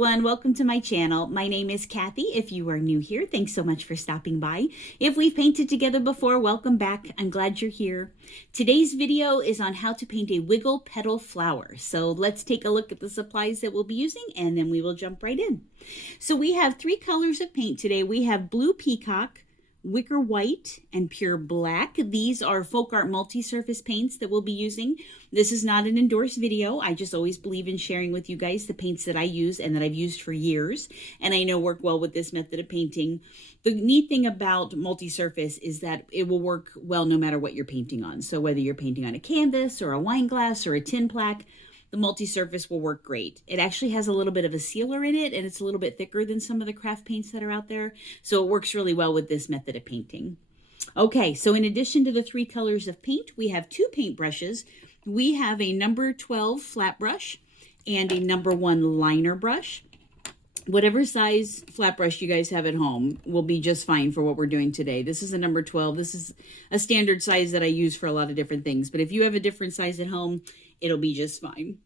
everyone, welcome to my channel. My name is Kathy. If you are new here, thanks so much for stopping by. If we've painted together before, welcome back. I'm glad you're here. Today's video is on how to paint a wiggle petal flower. So let's take a look at the supplies that we'll be using and then we will jump right in. So we have three colors of paint today. We have blue peacock, wicker white, and pure black. These are FolkArt multi-surface paints that we'll be using. This is not an endorsed video. I just always believe in sharing with you guys the paints that I use and that I've used for years and I know work well with this method of painting. The neat thing about multi-surface is that it will work well no matter what you're painting on. So whether you're painting on a canvas or a wine glass or a tin plaque, the multi-surface will work great. It actually has a little bit of a sealer in it and it's a little bit thicker than some of the craft paints that are out there. So it works really well with this method of painting. Okay, so in addition to the three colors of paint, we have two paint brushes. We have a number 12 flat brush and a number 1 liner brush. Whatever size flat brush you guys have at home will be just fine for what we're doing today. This is a number 12. This is a standard size that I use for a lot of different things. But if you have a different size at home, it'll be just fine.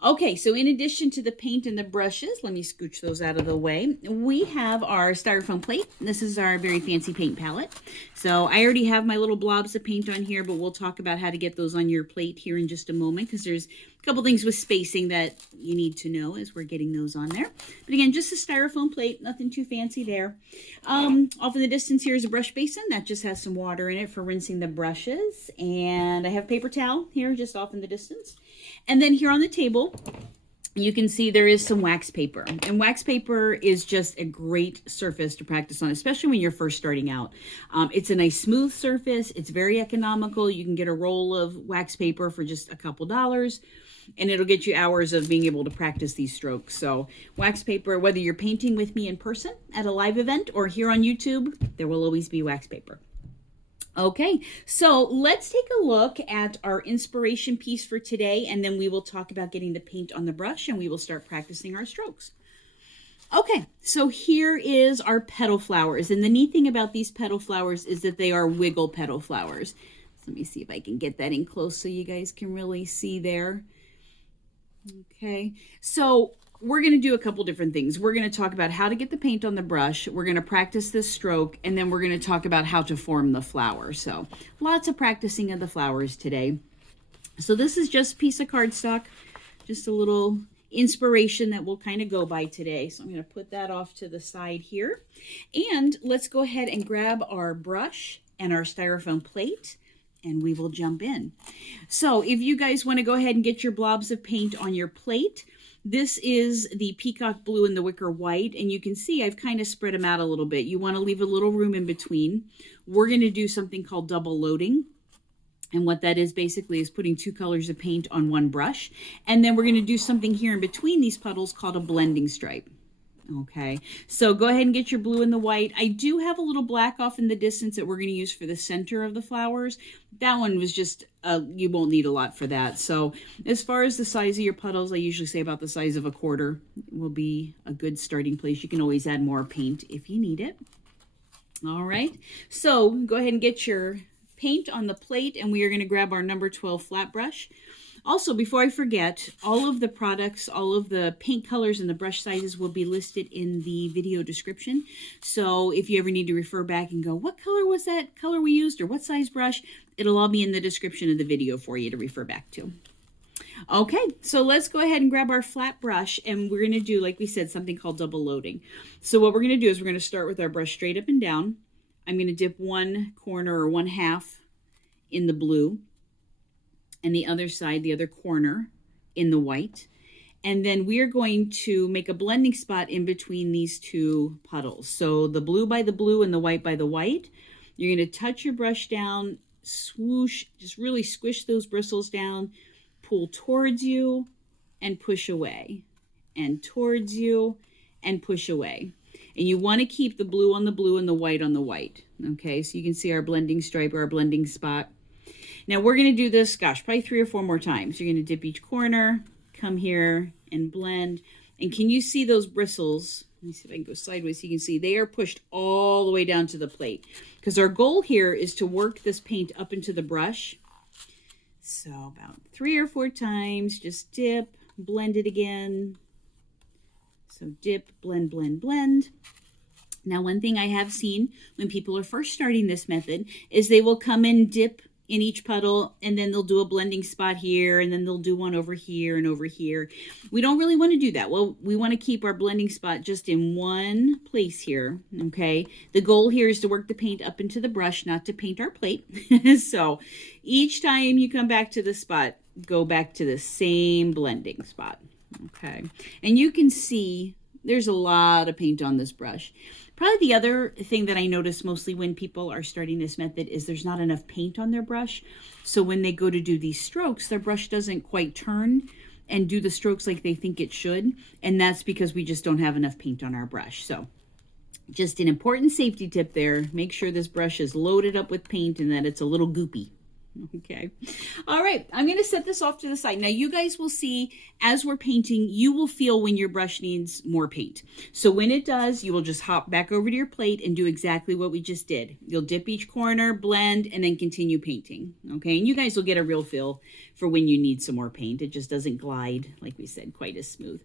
Okay, so in addition to the paint and the brushes, let me scooch those out of the way. We have our Styrofoam plate. This is our very fancy paint palette. So I already have my little blobs of paint on here, but we'll talk about how to get those on your plate here in just a moment because there's a couple things with spacing that you need to know as we're getting those on there. But again, just a Styrofoam plate, nothing too fancy there. Off in the distance here is a brush basin that just has some water in it for rinsing the brushes. And I have paper towel here just off in the distance. And then here on the table, you can see there is some wax paper. And wax paper is just a great surface to practice on, especially when you're first starting out. It's a nice smooth surface. It's very economical. You can get a roll of wax paper for just a couple dollars. And it'll get you hours of being able to practice these strokes. So wax paper, whether you're painting with me in person at a live event or here on YouTube, there will always be wax paper. Okay, so let's take a look at our inspiration piece for today, and then we will talk about getting the paint on the brush, and we will start practicing our strokes. Okay, so here is our petal flowers, and the neat thing about these petal flowers is that they are wiggle petal flowers. Let me see if I can get that in close so you guys can really see there. Okay, so we're going to do a couple different things. We're going to talk about how to get the paint on the brush. We're going to practice this stroke, and then we're going to talk about how to form the flower. So lots of practicing of the flowers today. So this is just a piece of cardstock, just a little inspiration that we'll kind of go by today. So I'm going to put that off to the side here. And let's go ahead and grab our brush and our Styrofoam plate, and we will jump in. So if you guys want to go ahead and get your blobs of paint on your plate, this is the peacock blue and the wicker white, and you can see I've kind of spread them out a little bit. You want to leave a little room in between. We're going to do something called double loading, and what that is basically is putting two colors of paint on one brush, and then we're going to do something here in between these puddles called a blending stripe. Okay, so go ahead and get your blue and the white. I do have a little black off in the distance that we're going to use for the center of the flowers. That one was just, you won't need a lot for that. So as far as the size of your puddles, I usually say about the size of a quarter will be a good starting place. You can always add more paint if you need it. All right, so go ahead and get your paint on the plate, and we are going to grab our number 12 flat brush. Also, before I forget, all of the products, all of the paint colors and the brush sizes will be listed in the video description. So if you ever need to refer back and go, what color was that color we used or what size brush, it'll all be in the description of the video for you to refer back to. Okay, so let's go ahead and grab our flat brush, and we're going to do, like we said, something called double loading. So what we're going to do is we're going to start with our brush straight up and down. I'm going to dip one corner or one half in the blue, and the other side, the other corner, in the white. And then we are going to make a blending spot in between these two puddles. So the blue by the blue and the white by the white. You're going to touch your brush down, swoosh, just really squish those bristles down, pull towards you, and push away. And towards you, and push away. And you want to keep the blue on the blue and the white on the white. Okay, so you can see our blending stripe or our blending spot. Now we're going to do this, gosh, probably 3 or 4 more times. You're going to dip each corner, come here and blend. And can you see those bristles? Let me see if I can go sideways so you can see they are pushed all the way down to the plate. Because our goal here is to work this paint up into the brush. So about 3 or 4 times, just dip, blend it again. So dip, blend, blend, blend. Now, one thing I have seen when people are first starting this method is they will come and dip in each puddle, and then they'll do a blending spot here, and then they'll do one over here and over here. We don't really want to do that. Well, we want to keep our blending spot just in one place here, okay? The goal here is to work the paint up into the brush, not to paint our plate. So each time you come back to the spot, go back to the same blending spot, okay? And you can see there's a lot of paint on this brush. Probably the other thing that I notice mostly when people are starting this method is there's not enough paint on their brush. So when they go to do these strokes, their brush doesn't quite turn and do the strokes like they think it should. And that's because we just don't have enough paint on our brush. So just an important safety tip there. Make sure this brush is loaded up with paint and that it's a little goopy. Okay. All right. I'm going to set this off to the side. Now you guys will see as we're painting, you will feel when your brush needs more paint. So when it does, you will just hop back over to your plate and do exactly what we just did. You'll dip each corner, blend, and then continue painting. Okay. And you guys will get a real feel for when you need some more paint. It just doesn't glide, like we said, quite as smooth.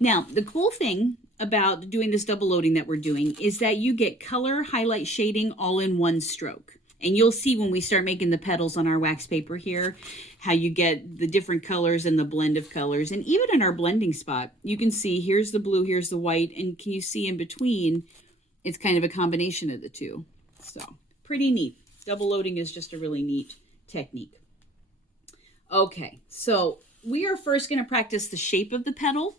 Now, the cool thing about doing this double loading that we're doing is that you get color, highlight, shading all in one stroke. And you'll see when we start making the petals on our wax paper here, how you get the different colors and the blend of colors. And even in our blending spot, you can see here's the blue, here's the white. And can you see in between, it's kind of a combination of the two. So pretty neat. Double loading is just a really neat technique. Okay, so we are first going to practice the shape of the petal.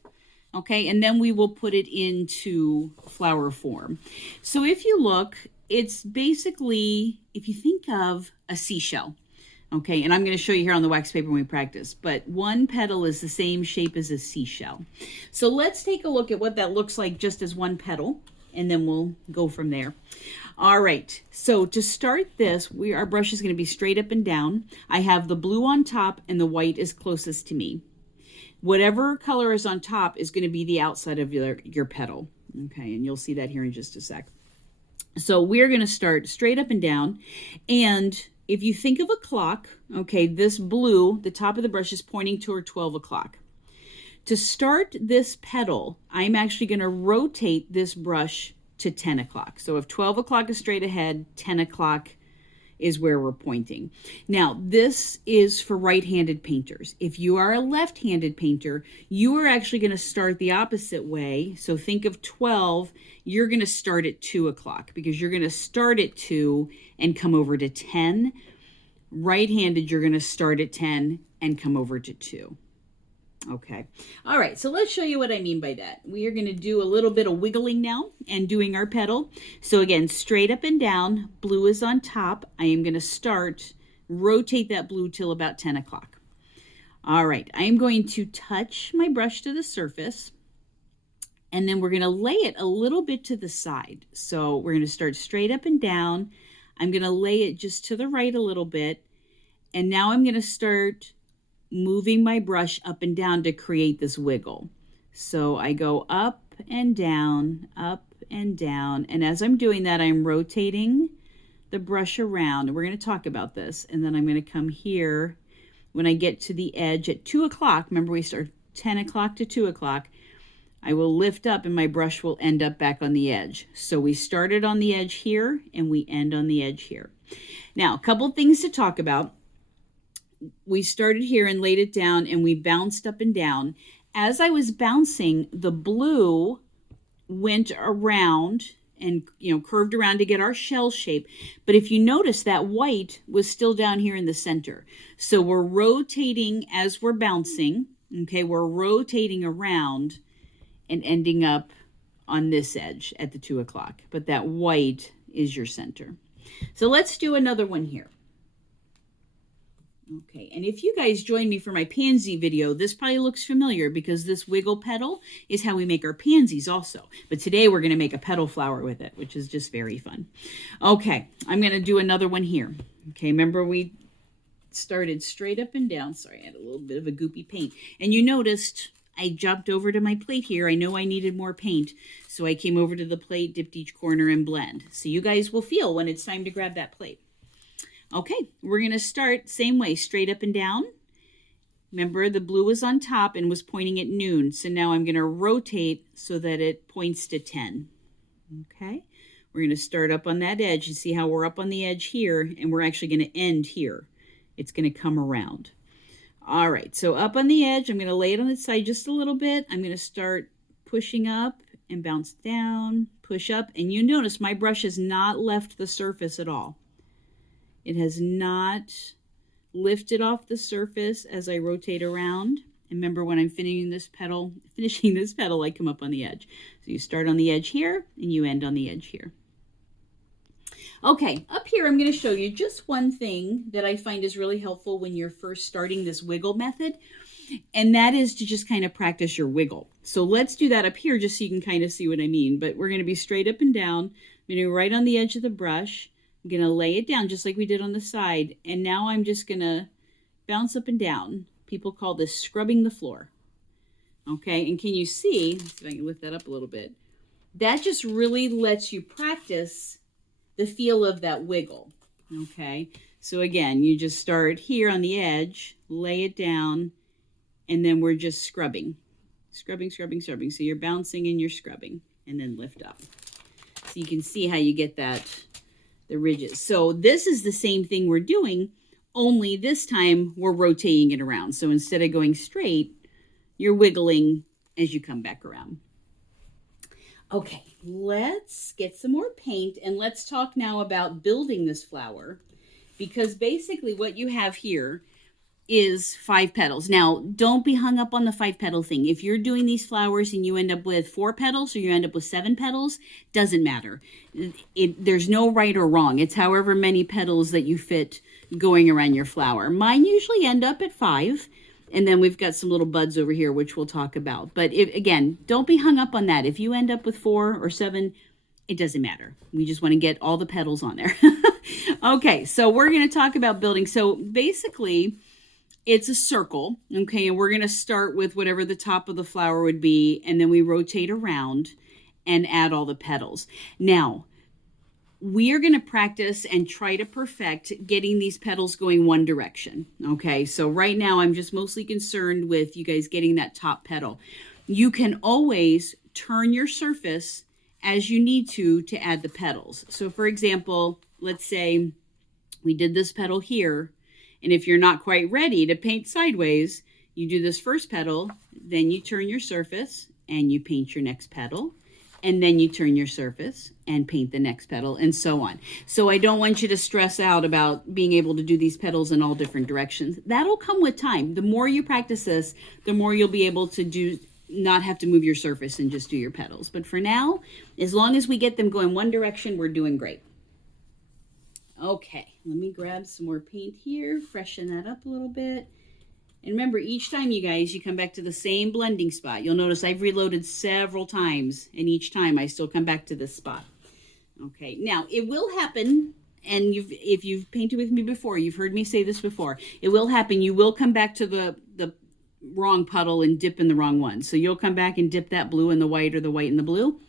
Okay, and then we will put it into flower form. So if you look, it's basically, if you think of a seashell, okay, and I'm going to show you here on the wax paper when we practice, but one petal is the same shape as a seashell. So let's take a look at what that looks like just as one petal, and then we'll go from there. All right, so to start this, our brush is going to be straight up and down. I have the blue on top and the white is closest to me. Whatever color is on top is going to be the outside of your petal. Okay, and you'll see that here in just a sec. So we're going to start straight up and down. And if you think of a clock, okay, this blue, the top of the brush is pointing toward 12 o'clock. To start this petal, I'm actually going to rotate this brush to 10 o'clock. So if 12 o'clock is straight ahead, 10 o'clock is where we're pointing. Now, this is for right-handed painters. If you are a left-handed painter, you are actually going to start the opposite way. So think of 12, you're going to start at 2 o'clock because you're going to start at 2 and come over to 10. Right-handed, you're going to start at 10 and come over to 2. Okay. All right. So let's show you what I mean by that. We are going to do a little bit of wiggling now and doing our petal. So again, straight up and down, blue is on top. I am going to rotate that blue till about 10 o'clock. All right. I am going to touch my brush to the surface and then we're going to lay it a little bit to the side. So we're going to start straight up and down. I'm going to lay it just to the right a little bit. And now I'm going to start moving my brush up and down to create this wiggle. So I go up and down, and as I'm doing that, I'm rotating the brush around. And we're going to talk about this. And then I'm going to come here when I get to the edge at 2 o'clock. Remember, we start 10 o'clock to 2 o'clock. I will lift up and my brush will end up back on the edge. So we started on the edge here and we end on the edge here. Now, a couple things to talk about. We started here and laid it down and we bounced up and down. As I was bouncing, the blue went around and curved around to get our shell shape. But if you notice, that white was still down here in the center. So we're rotating as we're bouncing. Okay, we're rotating around and ending up on this edge at the 2 o'clock. But that white is your center. So let's do another one here. Okay, and if you guys join me for my pansy video, this probably looks familiar because this wiggle petal is how we make our pansies also. But today we're going to make a petal flower with it, which is just very fun. Okay, I'm going to do another one here. Okay, remember we started straight up and down. Sorry, I had a little bit of a goopy paint. And you noticed I jumped over to my plate here. I know I needed more paint, so I came over to the plate, dipped each corner, and blend. So you guys will feel when it's time to grab that plate. Okay, we're going to start same way, straight up and down. Remember, the blue was on top and was pointing at noon. So now I'm going to rotate so that it points to 10. Okay. We're going to start up on that edge. You see how we're up on the edge here, and we're actually going to end here. It's going to come around. All right, so up on the edge, I'm going to lay it on its side just a little bit. I'm going to start pushing up and bounce down, push up. And you notice my brush has not left the surface at all. It has not lifted off the surface as I rotate around. And remember, when I'm finishing this petal, I come up on the edge. So you start on the edge here, and you end on the edge here. Okay, up here I'm going to show you just one thing that I find is really helpful when you're first starting this wiggle method, and that is to just kind of practice your wiggle. So let's do that up here just so you can kind of see what I mean. But we're going to be straight up and down. I'm going to be right on the edge of the brush. I'm going to lay it down just like we did on the side, and now I'm just going to bounce up and down. People call this scrubbing the floor. Okay, and can you see, let's see if I can lift that up a little bit. That just really lets you practice the feel of that wiggle. Okay, so again, you just start here on the edge, lay it down, and then we're just scrubbing. Scrubbing, scrubbing, scrubbing. So you're bouncing and you're scrubbing, and then lift up. So you can see how you get that, the ridges. So this is the same thing we're doing, only this time we're rotating it around. So instead of going straight, you're wiggling as you come back around. Okay, let's get some more paint, and let's talk now about building this flower, because basically what you have here is 5 petals. Now, don't be hung up on the 5 petal thing. If you're doing these flowers and you end up with 4 petals or you end up with 7 petals, doesn't matter. There's no right or wrong. It's however many petals that you fit going around your flower. Mine usually end up at 5. And then we've got some little buds over here, which we'll talk about. But again, don't be hung up on that. If you end up with 4 or 7, it doesn't matter. We just want to get all the petals on there. Okay, so we're going to talk about building. So basically, it's a circle, okay? And we're going to start with whatever the top of the flower would be, and then we rotate around and add all the petals. Now, we are going to practice and try to perfect getting these petals going one direction. Okay, so right now I'm just mostly concerned with you guys getting that top petal. You can always turn your surface as you need to add the petals. So for example, let's say we did this petal here, and if you're not quite ready to paint sideways, you do this first petal, then you turn your surface and you paint your next petal. And then you turn your surface and paint the next petal, and so on. So I don't want you to stress out about being able to do these petals in all different directions. That'll come with time. The more you practice this, the more you'll be able to not have to move your surface and just do your petals. But for now, as long as we get them going one direction, we're doing great. Okay, let me grab some more paint here, freshen that up a little bit. And remember, each time, you guys, you come back to the same blending spot. You'll notice I've reloaded several times, and each time I still come back to this spot. Okay, now it will happen, and if you've painted with me before, you've heard me say this before, it will happen. You will come back to the wrong puddle and dip in the wrong one. So you'll come back and dip that blue in the white or the white in the blue.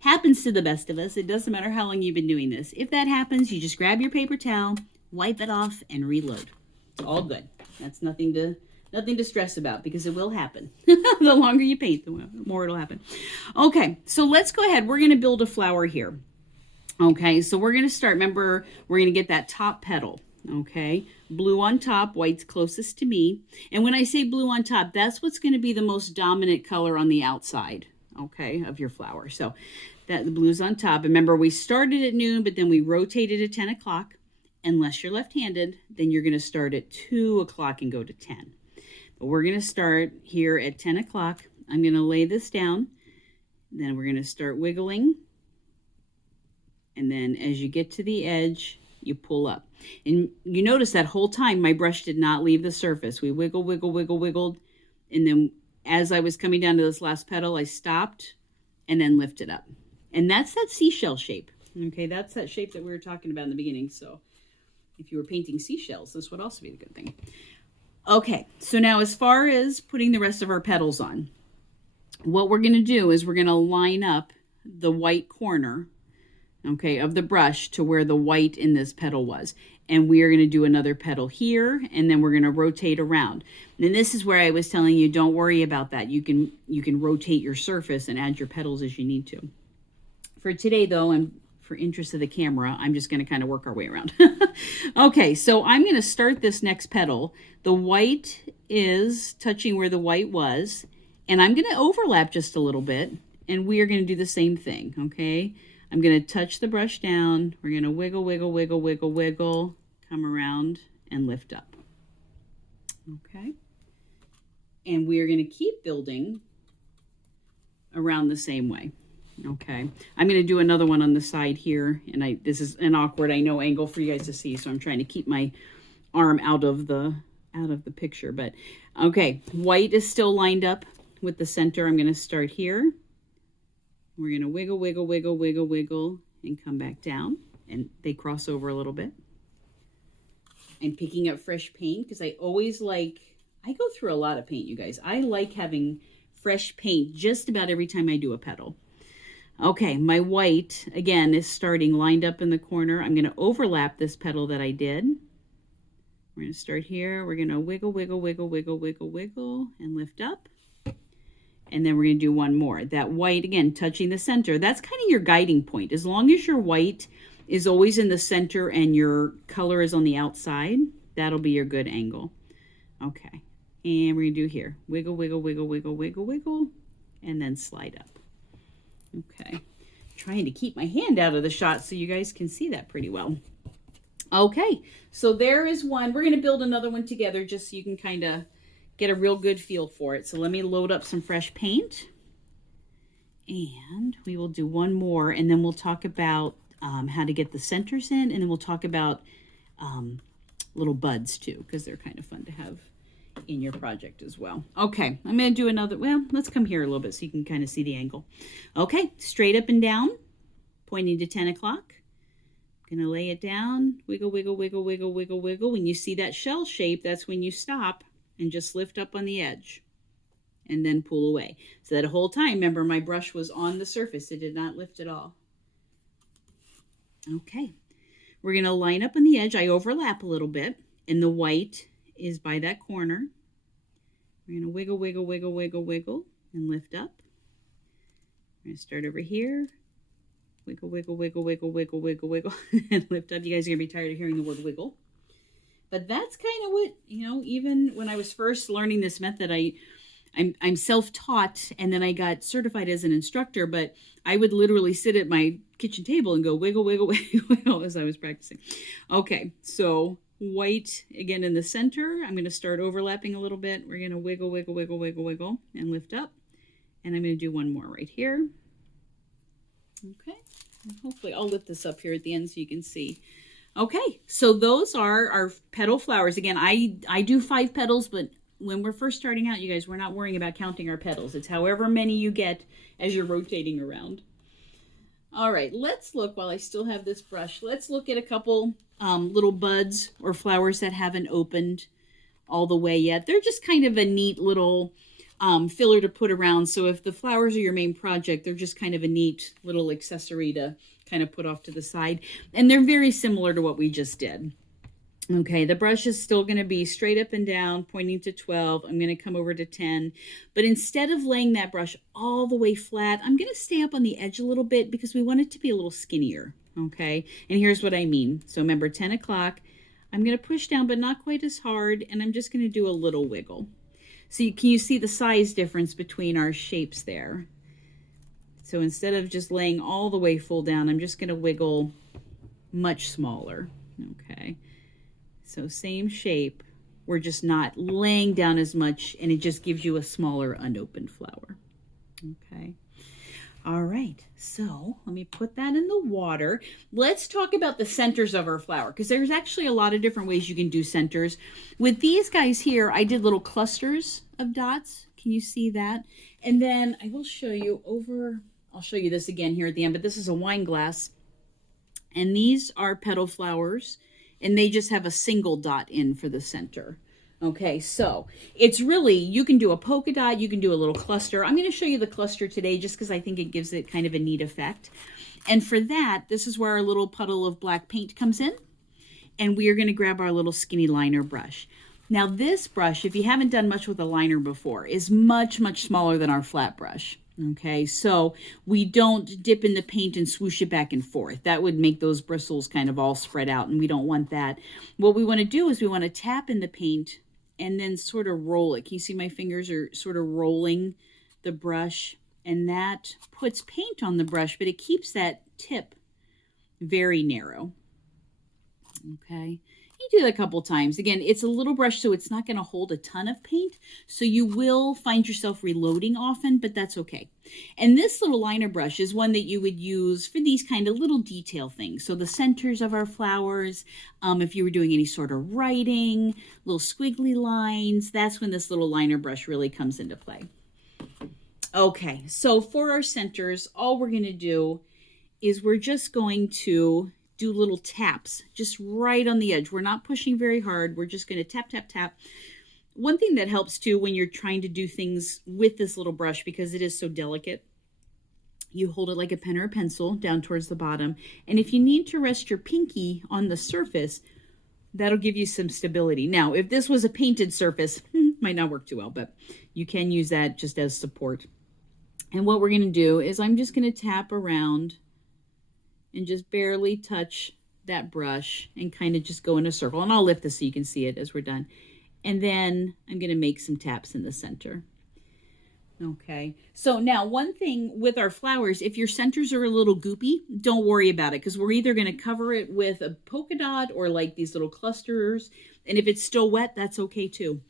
Happens to the best of us. It doesn't matter how long you've been doing this. If that happens, you just grab your paper towel, wipe it off, and reload. It's all good. That's nothing to stress about, because it will happen. The longer you paint, the more it'll happen. Okay, so let's go ahead. We're going to build a flower here. Okay, so we're going to start. Remember, we're going to get that top petal. Okay, blue on top, white's closest to me. And when I say blue on top, that's what's going to be the most dominant color on the outside, okay, of your flower. So that the blue's on top. Remember, we started at noon, but then we rotated at 10 o'clock. Unless you're left-handed, then you're going to start at 2 o'clock and go to 10. But we're going to start here at 10 o'clock. I'm going to lay this down. Then we're going to start wiggling. And then as you get to the edge, you pull up. And you notice that whole time my brush did not leave the surface. We wiggle, wiggle, wiggle, wiggled. And then as I was coming down to this last petal, I stopped and then lifted up. And that's that seashell shape. Okay, that's that shape that we were talking about in the beginning. So if you were painting seashells, this would also be a good thing. Okay, so now as far as putting the rest of our petals on, what we're going to do is we're going to line up the white corner okay, of the brush to where the white in this petal was. And we are going to do another petal here, and then we're going to rotate around. And this is where I was telling you, don't worry about that. You can rotate your surface and add your petals as you need to. For today, though, and for interest of the camera, I'm just going to kind of work our way around. Okay, so I'm going to start this next petal. The white is touching where the white was, and I'm going to overlap just a little bit, and we are going to do the same thing, okay? I'm going to touch the brush down. We're going to wiggle, wiggle, wiggle, wiggle, wiggle, come around and lift up. Okay. And we are going to keep building around the same way. Okay. I'm going to do another one on the side here. And this is an awkward, I know, angle for you guys to see. So I'm trying to keep my arm out of the picture. But okay, white is still lined up with the center. I'm going to start here. We're going to wiggle, wiggle, wiggle, wiggle, wiggle, and come back down. And they cross over a little bit. I'm picking up fresh paint because I go through a lot of paint, you guys. I like having fresh paint just about every time I do a petal. Okay, my white, again, is starting lined up in the corner. I'm going to overlap this petal that I did. We're going to start here. We're going to wiggle, wiggle, wiggle, wiggle, wiggle, wiggle, and lift up. And then we're going to do one more. That white, again, touching the center. That's kind of your guiding point. As long as your white is always in the center and your color is on the outside, that'll be your good angle. Okay. And we're going to do here. Wiggle, wiggle, wiggle, wiggle, wiggle, wiggle, and then slide up. Okay. Trying to keep my hand out of the shot so you guys can see that pretty well. Okay. So there is one. We're going to build another one together just so you can kind of get a real good feel for it. So let me load up some fresh paint. And we will do one more, and then we'll talk about how to get the centers in, and then we'll talk about little buds too, because they're kind of fun to have in your project as well. Okay, I'm going to do another, well, let's come here a little bit so you can kind of see the angle. Okay, straight up and down, pointing to 10 o'clock. Going to lay it down, wiggle, wiggle, wiggle, wiggle, wiggle, wiggle. When you see that shell shape, that's when you stop and just lift up on the edge and then pull away. So that whole time, remember, my brush was on the surface. It did not lift at all. Okay, we're going to line up on the edge. I overlap a little bit, and the white is by that corner. We're going to wiggle, wiggle, wiggle, wiggle, wiggle, and lift up. We're going to start over here. Wiggle, wiggle, wiggle, wiggle, wiggle, wiggle, wiggle, and lift up. You guys are going to be tired of hearing the word wiggle. But that's kind of what, you know, even when I was first learning this method, I'm self-taught, and then I got certified as an instructor, but I would literally sit at my kitchen table and go wiggle, wiggle, wiggle, wiggle as I was practicing. Okay, so white again in the center. I'm going to start overlapping a little bit. We're going to wiggle, wiggle, wiggle, wiggle, wiggle, and lift up. And I'm going to do one more right here. Okay, and hopefully I'll lift this up here at the end so you can see. Okay, so those are our petal flowers. Again, I do 5 petals, but when we're first starting out, you guys, we're not worrying about counting our petals. It's however many you get as you're rotating around. All right, let's look, while I still have this brush, let's look at a couple little buds or flowers that haven't opened all the way yet. They're just kind of a neat little filler to put around. So if the flowers are your main project, they're just kind of a neat little accessory to kind of put off to the side. And they're very similar to what we just did. Okay, the brush is still going to be straight up and down, pointing to 12. I'm going to come over to 10. But instead of laying that brush all the way flat, I'm going to stay up on the edge a little bit because we want it to be a little skinnier. Okay, and here's what I mean. So remember, 10 o'clock, I'm going to push down, but not quite as hard, and I'm just going to do a little wiggle. So can you see the size difference between our shapes there? So instead of just laying all the way full down, I'm just going to wiggle much smaller. Okay. So same shape, we're just not laying down as much, and it just gives you a smaller unopened flower. Okay. All right, so let me put that in the water. Let's talk about the centers of our flower, because there's actually a lot of different ways you can do centers. With these guys here, I did little clusters of dots. Can you see that? And then I will show you I'll show you this again here at the end, but this is a wine glass. And these are petal flowers, and they just have a single dot in for the center. Okay, so it's really, you can do a polka dot, you can do a little cluster. I'm going to show you the cluster today just because I think it gives it kind of a neat effect. And for that, this is where our little puddle of black paint comes in. And we are going to grab our little skinny liner brush. Now this brush, if you haven't done much with a liner before, is much, much smaller than our flat brush. Okay, so we don't dip in the paint and swoosh it back and forth. That would make those bristles kind of all spread out, and we don't want that. What we want to do is we want to tap in the paint and then sort of roll it. Can you see my fingers are sort of rolling the brush? And that puts paint on the brush, but it keeps that tip very narrow. Okay. You do that a couple times. Again, it's a little brush, so it's not going to hold a ton of paint. So you will find yourself reloading often, but that's okay. And this little liner brush is one that you would use for these kind of little detail things. So the centers of our flowers, if you were doing any sort of writing, little squiggly lines, that's when this little liner brush really comes into play. Okay, so for our centers, all we're going to do is we're just going to do little taps just right on the edge. We're not pushing very hard. We're just going to tap, tap, tap. One thing that helps too when you're trying to do things with this little brush, because it is so delicate, you hold it like a pen or a pencil down towards the bottom. And if you need to rest your pinky on the surface, that'll give you some stability. Now, if this was a painted surface, might not work too well, but you can use that just as support. And what we're going to do is I'm just going to tap around and just barely touch that brush and kind of just go in a circle. And I'll lift this so you can see it as we're done. And then I'm going to make some taps in the center. Okay, so now one thing with our flowers, if your centers are a little goopy, don't worry about it, because we're either going to cover it with a polka dot or like these little clusters. And if it's still wet, that's okay too.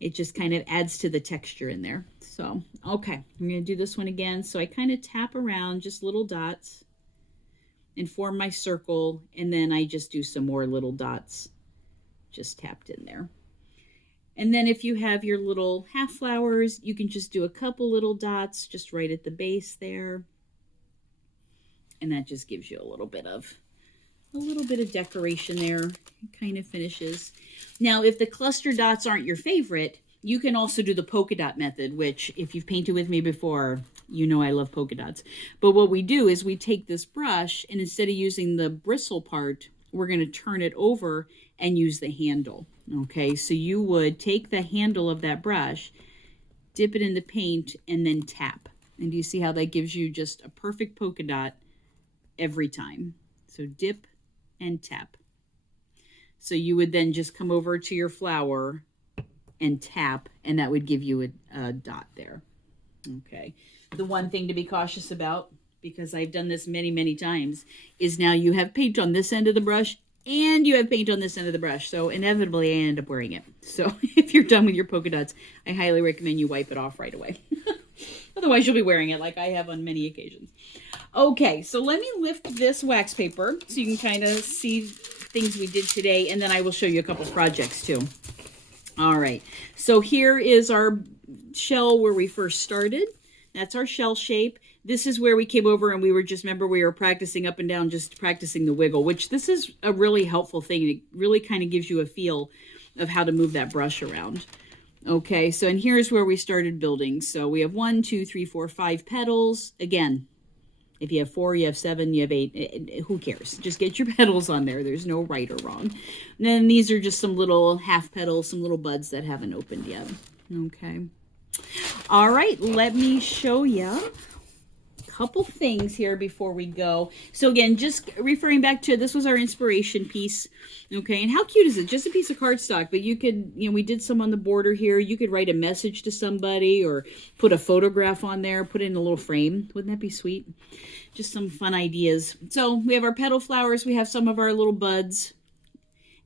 It just kind of adds to the texture in there. So, okay, I'm going to do this one again. So I kind of tap around just little dots and form my circle, and then I just do some more little dots just tapped in there. And then if you have your little half flowers, you can just do a couple little dots just right at the base there. And that just gives you a little bit of decoration there. It kind of finishes. Now, if the cluster dots aren't your favorite, you can also do the polka dot method, which if you've painted with me before, you know I love polka dots. But what we do is we take this brush, and instead of using the bristle part, we're going to turn it over and use the handle. Okay, so you would take the handle of that brush, dip it in the paint, and then tap. And do you see how that gives you just a perfect polka dot every time? So dip and tap. So you would then just come over to your flower and tap, and that would give you a dot there. Okay. The one thing to be cautious about, because I've done this many, many times, is now you have paint on this end of the brush and you have paint on this end of the brush. So inevitably I end up wearing it. So if you're done with your polka dots, I highly recommend you wipe it off right away. Otherwise you'll be wearing it like I have on many occasions. Okay, so let me lift this wax paper so you can kind of see things we did today, and then I will show you a couple projects too. All right, so here is our shell where we first started. That's our shell shape. This is where we came over and we were practicing up and down, just practicing the wiggle, which this is a really helpful thing. It really kind of gives you a feel of how to move that brush around. Okay, so and here's where we started building. So we have 1, 2, 3, 4, 5 petals. Again, if you have 4, you have 7, you have 8, who cares? Just get your petals on there. There's no right or wrong. And then these are just some little half petals, some little buds that haven't opened yet. Okay. All right, let me show you a couple things here before we go. So again, just referring back to, this was our inspiration piece. Okay, and how cute is it? Just a piece of cardstock, but you could, we did some on the border here. You could write a message to somebody or put a photograph on there, put it in a little frame. Wouldn't that be sweet? Just some fun ideas. So we have our petal flowers. We have some of our little buds.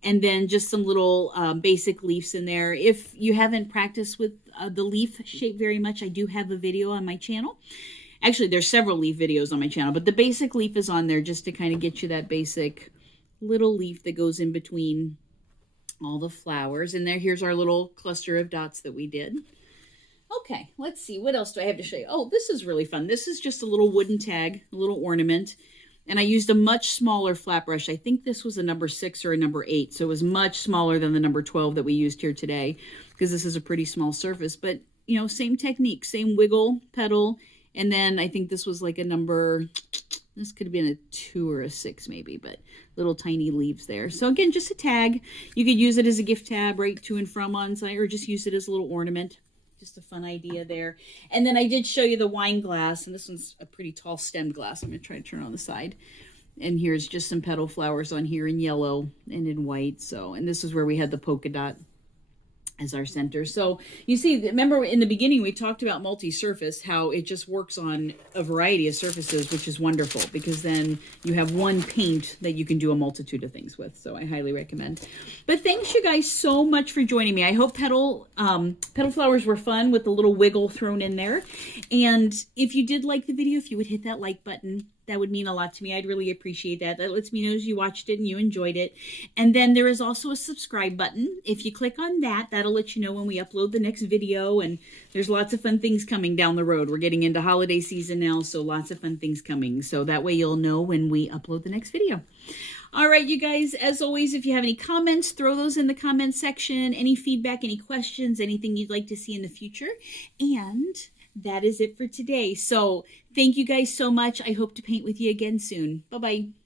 And then just some little basic leaves in there. If you haven't practiced with the leaf shape very much, I do have a video on my channel. Actually, there's several leaf videos on my channel, but the basic leaf is on there just to kind of get you that basic little leaf that goes in between all the flowers. And here's our little cluster of dots that we did. Okay, let's see. What else do I have to show you? Oh, this is really fun. This is just a little wooden tag, a little ornament. And I used a much smaller flat brush. I think this was a number 6 or a number 8. So it was much smaller than the number 12 that we used here today, because this is a pretty small surface. But, same technique, same wiggle petal. And then I think this was like a number This could have been a 2 or a 6 maybe, but little tiny leaves there. So again, just a tag. You could use it as a gift tab right to and from on site, or just use it as a little ornament. Just a fun idea there. And then I did show you the wine glass, and this one's a pretty tall stemmed glass. I'm going to try to turn on the side. And here's just some petal flowers on here in yellow and in white. So, and this is where we had the polka dot as our center. So you see, remember in the beginning we talked about multi-surface, how it just works on a variety of surfaces, which is wonderful because then you have one paint that you can do a multitude of things with. So I highly recommend. But thanks you guys so much for joining me. I hope petal flowers were fun with the little wiggle thrown in there. And if you did like the video, if you would hit that like button, that would mean a lot to me. I'd really appreciate that. That lets me know you watched it and you enjoyed it. And then there is also a subscribe button. If you click on that, that'll let you know when we upload the next video. And there's lots of fun things coming down the road. We're getting into holiday season now, so lots of fun things coming. So that way you'll know when we upload the next video. All right, you guys, as always, if you have any comments, throw those in the comment section. Any feedback, any questions, anything you'd like to see in the future. And that is it for today. So thank you guys so much. I hope to paint with you again soon. Bye-bye.